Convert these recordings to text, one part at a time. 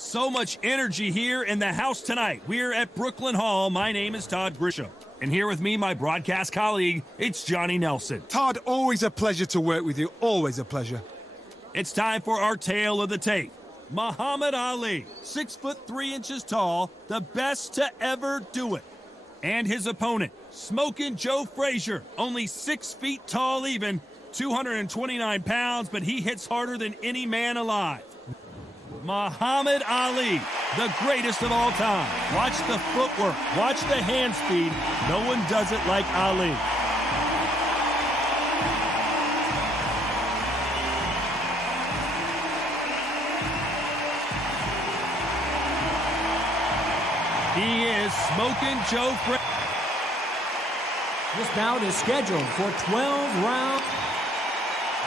So much energy here in the house tonight. We're at Brooklyn Hall. My name is Todd Grisham. And here with me, my broadcast colleague, it's Johnny Nelson. Todd, always a pleasure to work with you. Always a pleasure. It's time for our tale of the tape. Muhammad Ali, 6'3" tall, the best to ever do it. And his opponent, Smokin' Joe Frazier, only 6 feet tall even, 229 pounds, but he hits harder than any man alive. Muhammad Ali, the greatest of all time. Watch the footwork, watch the hand speed. No one does it like Ali. He is Smokin' Joe Frazier. This bout is scheduled for 12 rounds.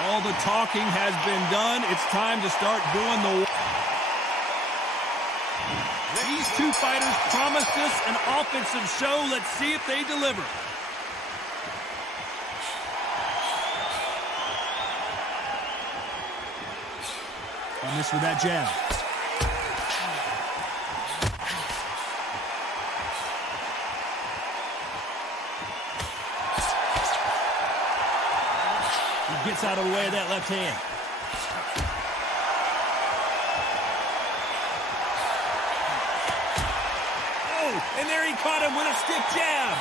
All the talking has been done. It's time to start doing the work. These two fighters promised us an offensive show. Let's see if they deliver. He missed with that jab. He gets out of the way of that left hand. And there he caught him with a stiff jab.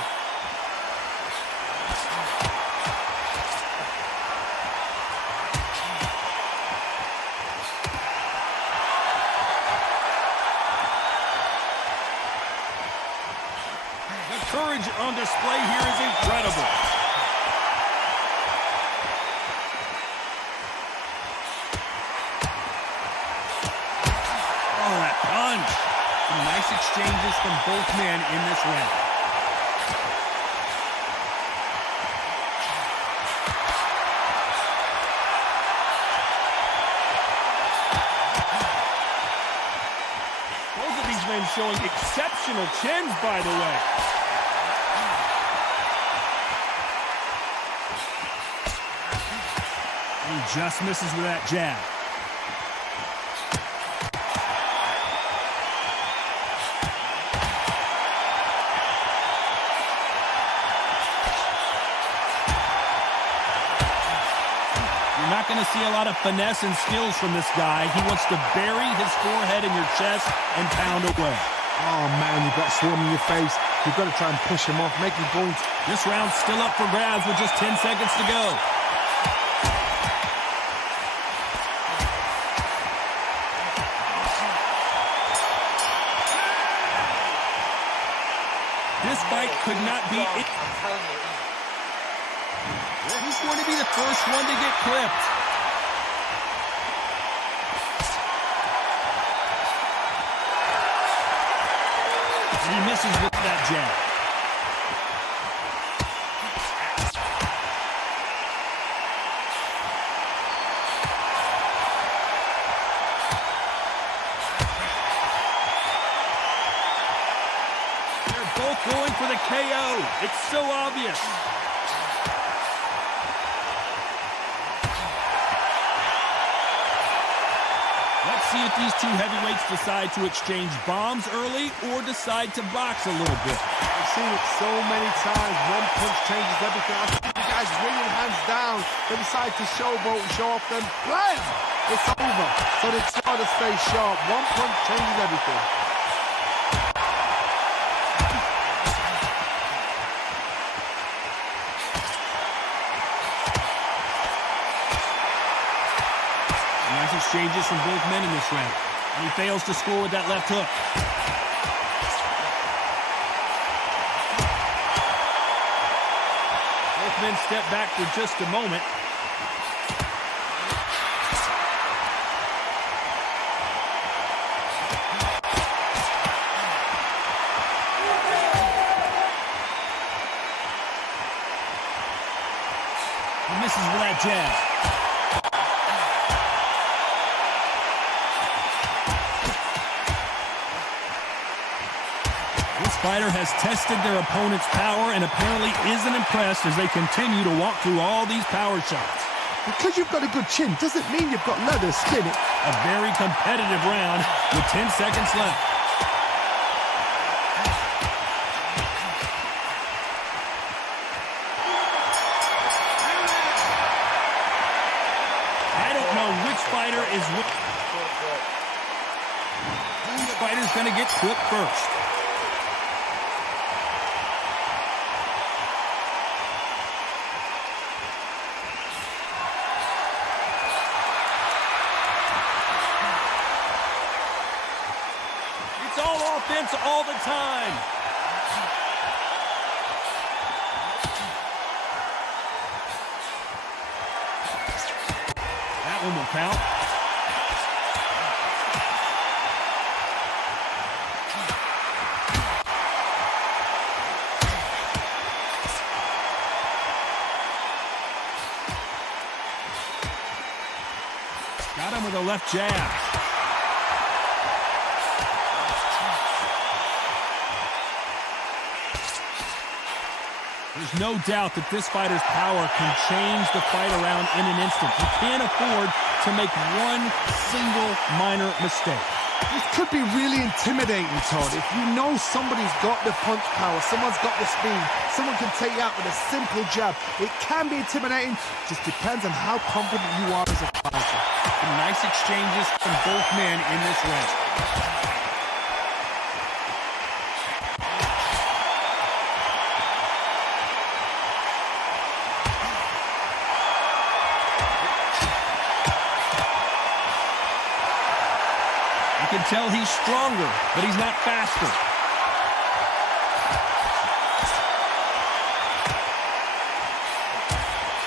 The courage on display here is incredible. Oh, that punch. Some nice exchanges from both men in this round. Both of these men showing exceptional chins, by the way. He just misses with that jab. Not going to see a lot of finesse and skills from this guy. He wants to bury his forehead in your chest and pound away. Oh, man, you've got swarm in your face. You've got to try and push him off, make him bolt. This round's still up for grabs with just 10 seconds to go. This fight could not be it. He's going to be the first one to get clipped. He misses with that jab. They're both going for the KO. It's so obvious. Let's see if these two heavyweights decide to exchange bombs early or decide to box a little bit. I've seen it so many times. One punch changes everything. I see you guys ringing hands down. They decide to showboat and show off them. Blam! It's over. So they try to stay sharp. One punch changes everything. Nice exchanges from both men in this round. And he fails to score with that left hook. Both men step back for just a moment. He misses with that jab. Fighter has tested their opponent's power and apparently isn't impressed as they continue to walk through all these power shots. Because you've got a good chin doesn't mean you've got leather. Spin it. A very competitive round with 10 seconds left. I don't know which fighter is which. Which fighter's going to get clipped first? It's all offense all the time. That one will count. Got him with a left jab. There's no doubt that this fighter's power can change the fight around in an instant. You can't afford to make one single minor mistake. This could be really intimidating, Todd. If you know somebody's got the punch power, someone's got the speed, someone can take you out with a simple jab. It can be intimidating. Just depends on how confident you are as a fighter. Some nice exchanges from both men in this round. You can tell he's stronger, but he's not faster.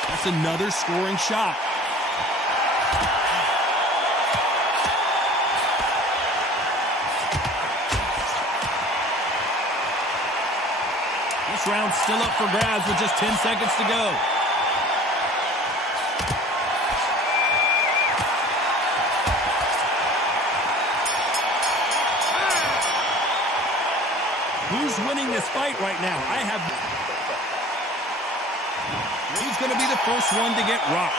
That's another scoring shot. This round's still up for grabs with just 10 seconds to go. Who's winning this fight right now? He's going to be the first one to get rocked.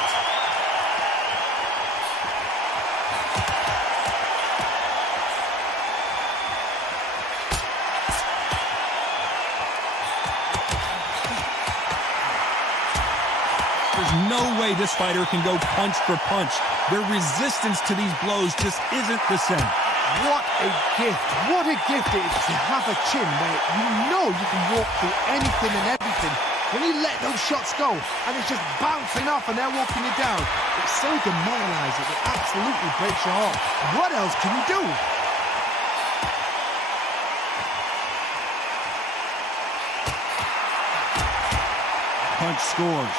There's no way this fighter can go punch for punch. Their resistance to these blows just isn't the same. What a gift. What a gift it is to have a chin where you know you can walk through anything and everything. When you let those shots go and it's just bouncing off and they're walking you down, it's so demoralizing. It absolutely breaks your heart. What else can you do? Punch scores.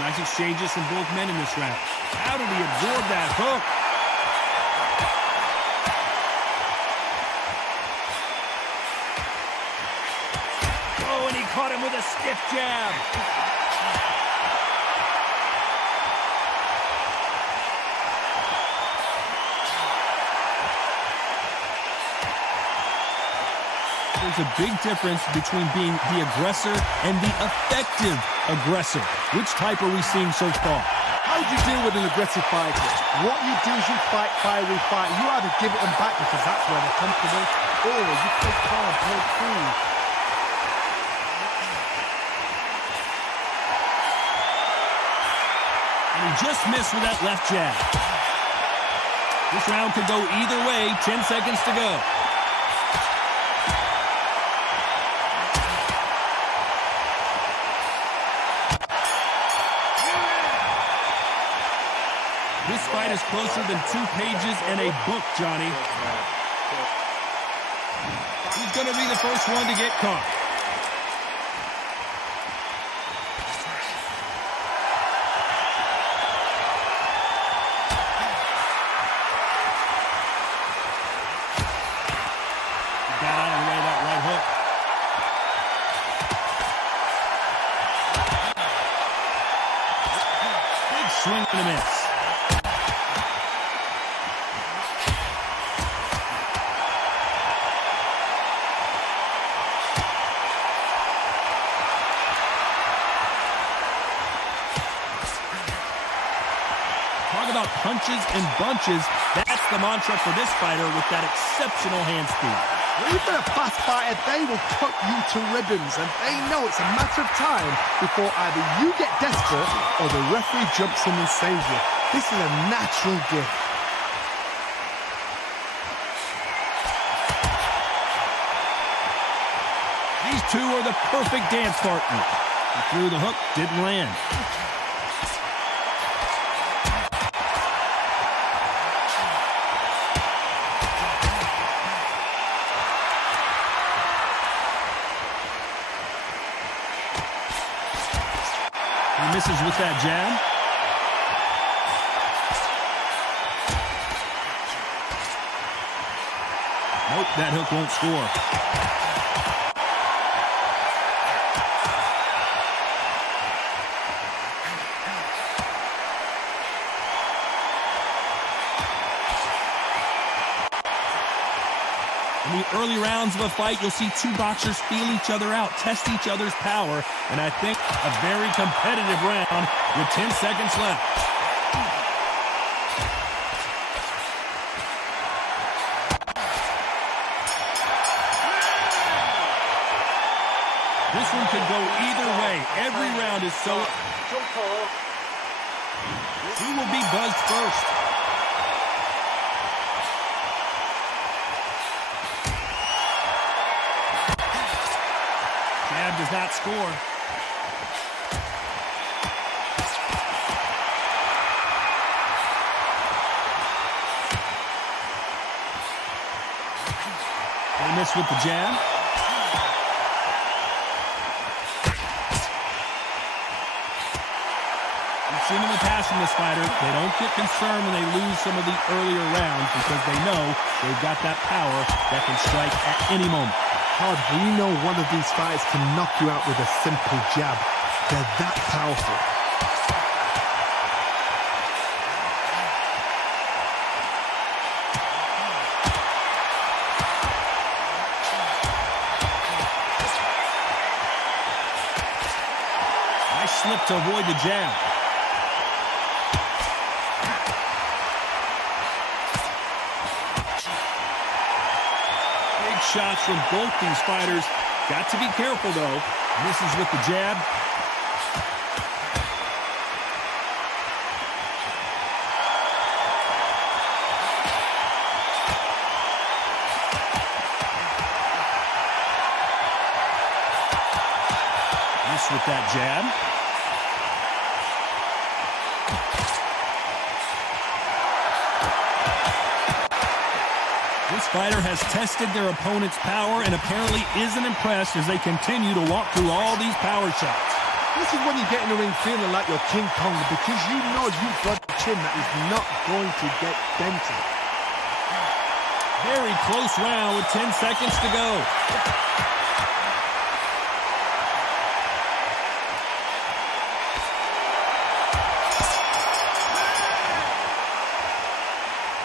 Nice exchanges from both men in this round. How did he absorb that hook? Oh, and he caught him with a stiff jab. There's a big difference between being the aggressor and the effective aggressor. Which type are we seeing so far? How do you deal with an aggressive fighter? What you do is you fight, fire, refight. You either give it them back because that's where they're comfortable, or you play calm, play cool. And he just missed with that left jab. This round could go either way. 10 seconds to go. This fight is closer than 2 pages in a book, Johnny. He's going to be the first one to get caught. He got out of the way of that right hook. Big swing and a miss. out punches and bunches. That's the mantra for this fighter with that exceptional hand speed. Even a fast fighter, they will cut you to ribbons, and they know it's a matter of time before either you get desperate or the referee jumps in and saves you. This is a natural gift. These two are the perfect dance partners. He threw the hook, didn't land. He misses with that jab. Nope, that hook won't score. In the early rounds of a fight, you'll see two boxers feel each other out, test each other's power, and I think a very competitive round with 10 seconds left. This one could go either way. Every round is so... Who will be buzzed first? Jab does not score. They miss with the jab. We've seen in the past from this fighter, they don't get concerned when they lose some of the earlier rounds because they know they've got that power that can strike at any moment. Hard, we know one of these fighters can knock you out with a simple jab. They're that powerful. Nice slip to avoid the jab. Shots from both these fighters. Got to be careful, though. Misses with the jab. Miss with that jab. This fighter has tested their opponent's power and apparently isn't impressed as they continue to walk through all these power shots. This is when you get in the ring feeling like you're King Kong because you know you've got a chin that is not going to get dented. Very close round with 10 seconds to go.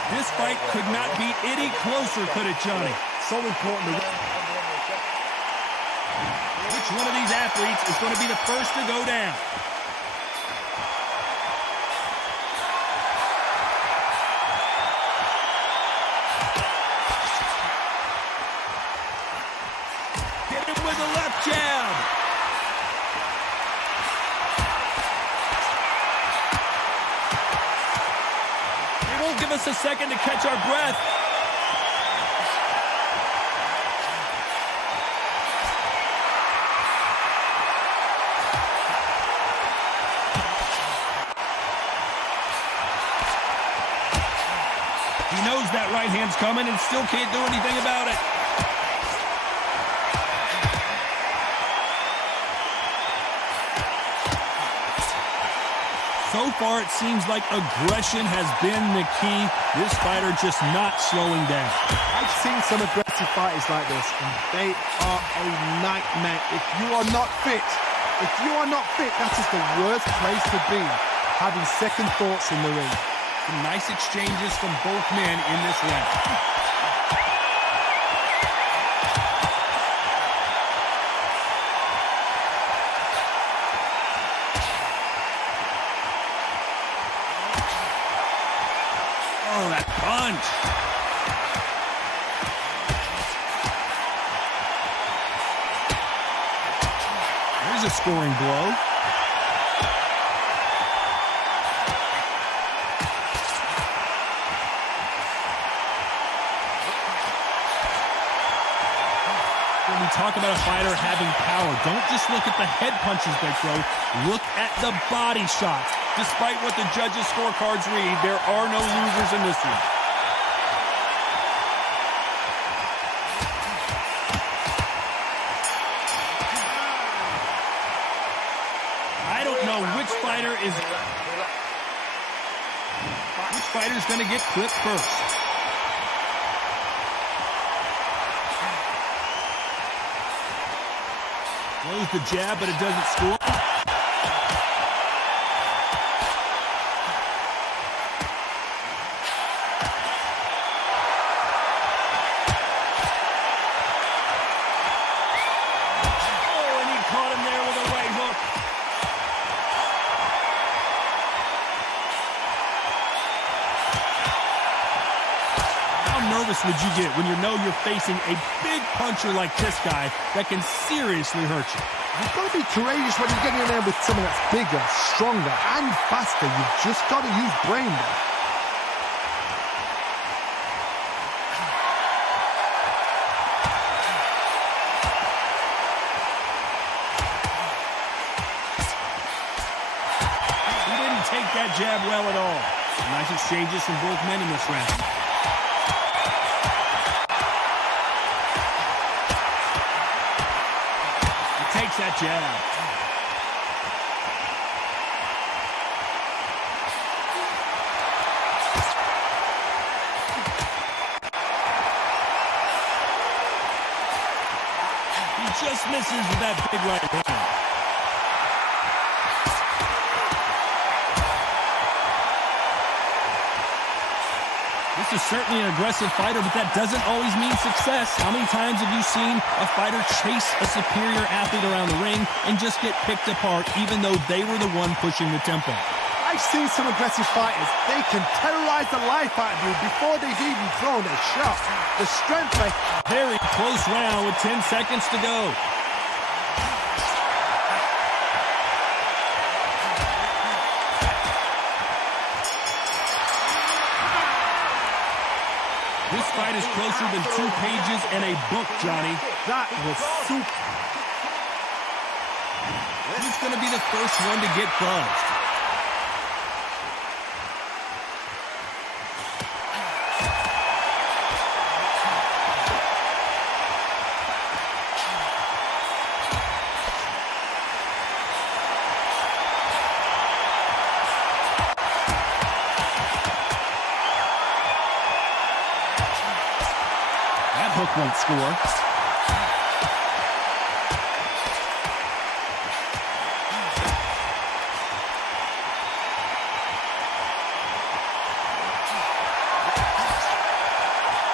This fight could not be any closer, could it, Johnny? So important. Which one of these athletes is going to be the first to go down? Hit him with a left jab. Give us a second to catch our breath. He knows that right hand's coming and still can't do anything about it. So far, it seems like aggression has been the key. This fighter just not slowing down. I've seen some aggressive fighters like this, and they are a nightmare. If you are not fit, that is the worst place to be, having second thoughts in the ring. Some nice exchanges from both men in this round. a scoring blow. When we talk about a fighter having power, don't just look at the head punches they throw. Look at the body shots. Despite what the judges' scorecards read, there are no losers in this one. I don't know which fighter's going to get clipped first. Throws the jab, but it doesn't score. Oh, and he caught him there with a right hook. How nervous would you get when you know you're facing a big puncher like this guy that can seriously hurt you? You've got to be courageous when you're getting in there with someone that's bigger, stronger, and faster. You've just got to use brain there. He didn't take that jab well at all. Nice exchanges from both men in this round. Takes that jab. He just misses with that big right hand. This is certainly an aggressive fighter, but that doesn't always mean success. How many times have you seen a fighter chase a superior athlete around the ring and just get picked apart even though they were the one pushing the tempo? I've seen some aggressive fighters. They can terrorize the life out of you before they've even thrown a shot. The strength... Very close round with 10 seconds to go. This fight is closer than 2 pages and a book, Johnny. That was super. Who's going to be the first one to get buzzed? That hook won't score.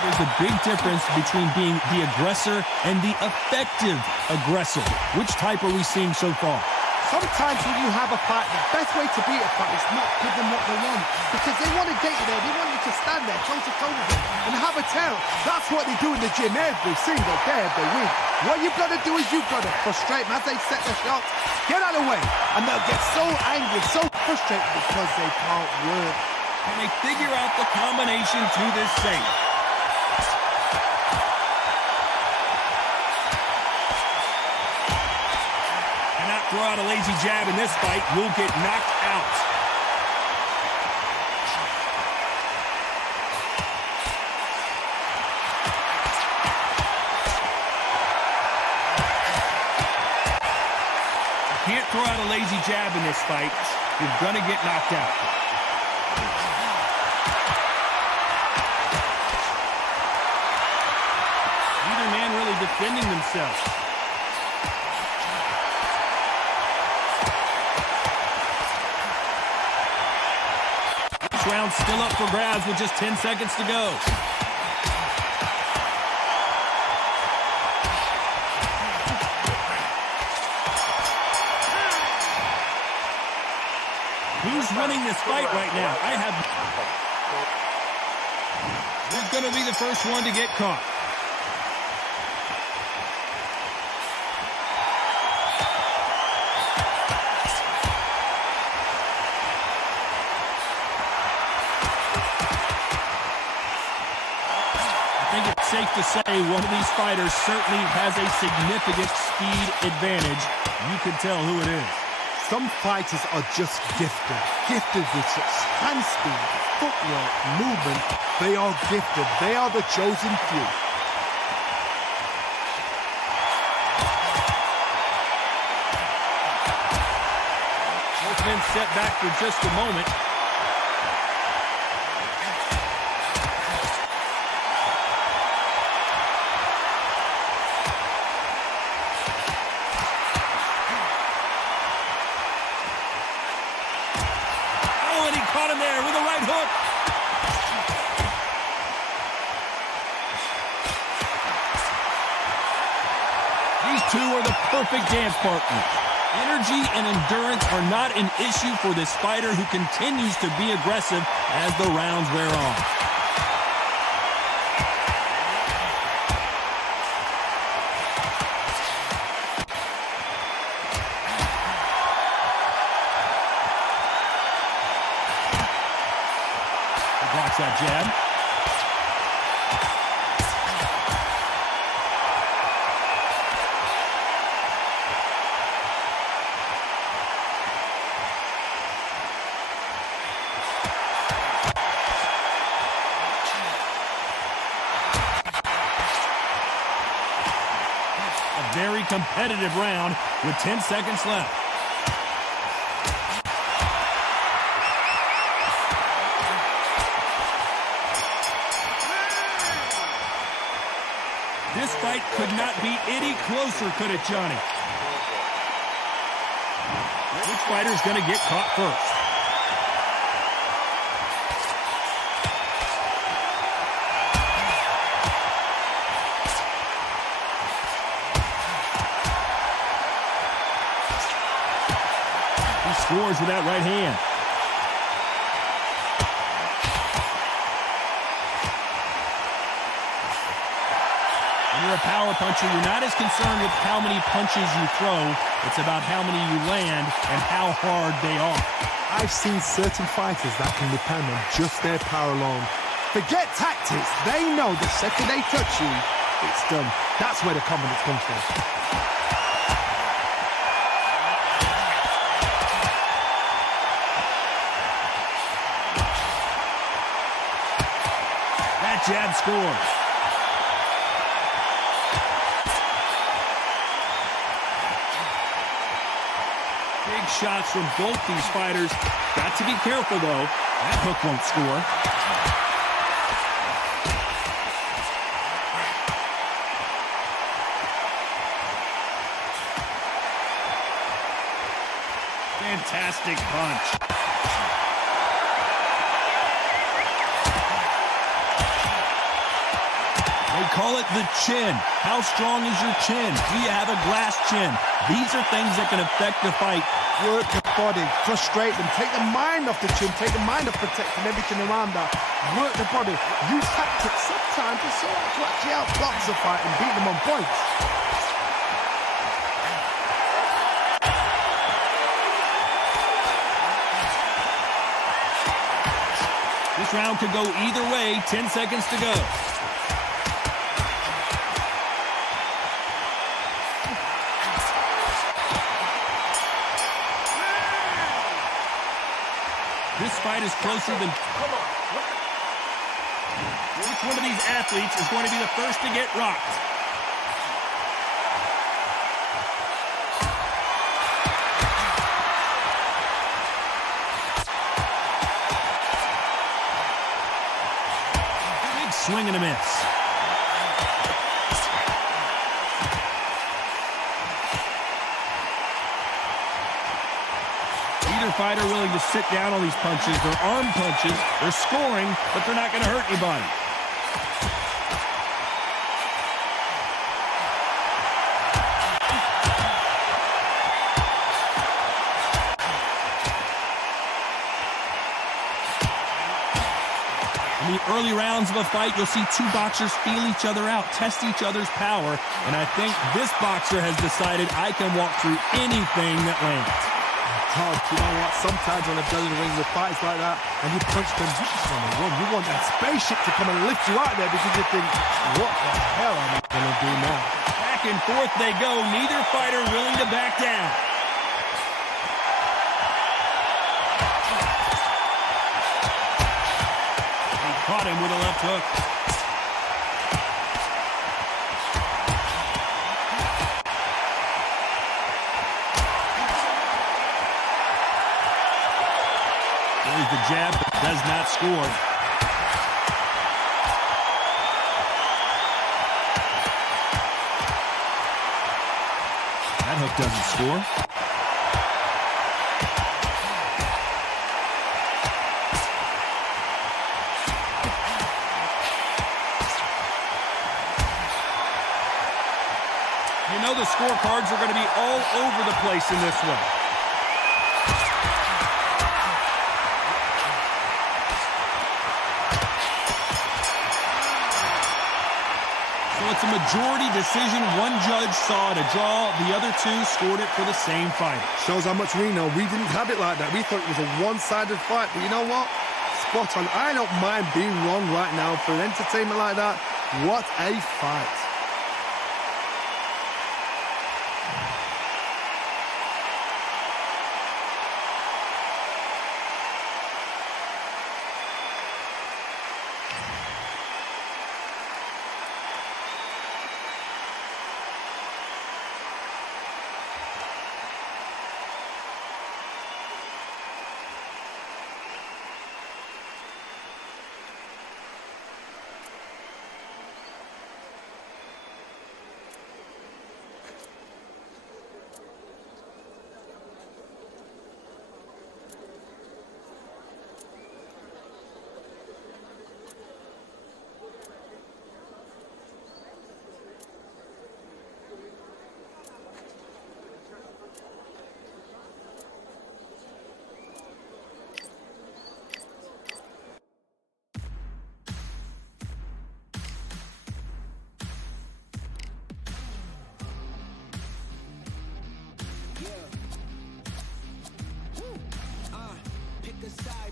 There's a big difference between being the aggressor and the effective aggressor. Which type are we seeing so far? Sometimes when you have a fight, the best way to beat a fight is not give them what they want. Because they want to get you there. They want you to stand there, toe-to-toe with them, and have a tail. That's what they do in the gym every single day of the week. What you've got to do is you've got to frustrate them as they set the shots. Get out of the way. And they'll get so angry, so frustrated because they can't work. And they figure out the combination to this safe. Throw out a lazy jab in this fight, you'll get knocked out. You can't throw out a lazy jab in this fight. You're gonna get knocked out. Neither man really defending themselves. Round still up for grabs with just 10 seconds to go. Who's winning this fight right now? Who's going to be the first one to get caught? to say one of these fighters certainly has a significant speed advantage. You can tell who it is. Some fighters are just gifted. Gifted with such hand speed, footwork, movement. They are gifted. They are the chosen few. Both men set back for just a moment. Caught him there with a right hook. These two are the perfect dance partners. Energy and endurance are not an issue for this fighter who continues to be aggressive as the rounds wear on. Blocks that jab. A very competitive round with 10 seconds left. This fight could not be any closer, could it, Johnny? Which fighter's going to get caught first? He scores with that right hand. When you're a power puncher, you're not as concerned with how many punches you throw. It's about how many you land and how hard they are. I've seen certain fighters that can depend on just their power alone. Forget tactics. They know the second they touch you, it's done. That's where the confidence comes from. That jab scores. Big shots from both these fighters. Got to be careful, though. That hook won't score. Fantastic punch. They call it the chin. How strong is your chin? Do you have a glass chin? These are things that can affect the fight. Work the body, frustrate them, take the mind off the chin, take the mind off protecting everything around that. Work the body, use tactics sometimes to actually outbox the fight and beat them on points. This round could go either way. 10 seconds to go. This fight is closer than... Which one of these athletes is going to be the first to get rocked? Big swing and a miss. Either fighter willing to sit down on these punches. They're arm punches. They're scoring, but they're not going to hurt anybody. In the early rounds of a fight, you'll see two boxers feel each other out, test each other's power, and I think this boxer has decided I can walk through anything that lands. Oh, you know what? Sometimes when I've done in the ring with fights like that, and you punch them, you just want to run. You want that spaceship to come and lift you out there because you think, what the hell am I going to do now? Back and forth they go, neither fighter willing to back down. He caught him with a left hook. There's the jab, but does not score. That hook doesn't score. You know the scorecards are going to be all over the place in this one. So it's a majority decision. One judge saw it a draw. The other two scored it for the same fight. Shows how much we know. We didn't have it like that. We thought it was a one-sided fight. But you know what? Spot on. I don't mind being wrong right now for an entertainment like that. What a fight.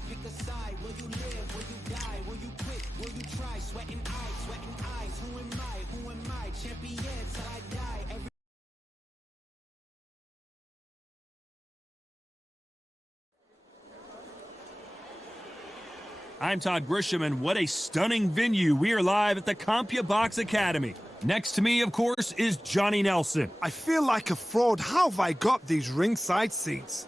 Pick a side. Will you live? Will you die? Will you quit? Will you try? Sweating eyes. Who am I? Who am I? Champion till I die. I'm Todd Grisham, and what a stunning venue. We are live at the CompuBox Academy. Next to me, of course, is Johnny Nelson. I feel like a fraud. How have I got these ringside seats?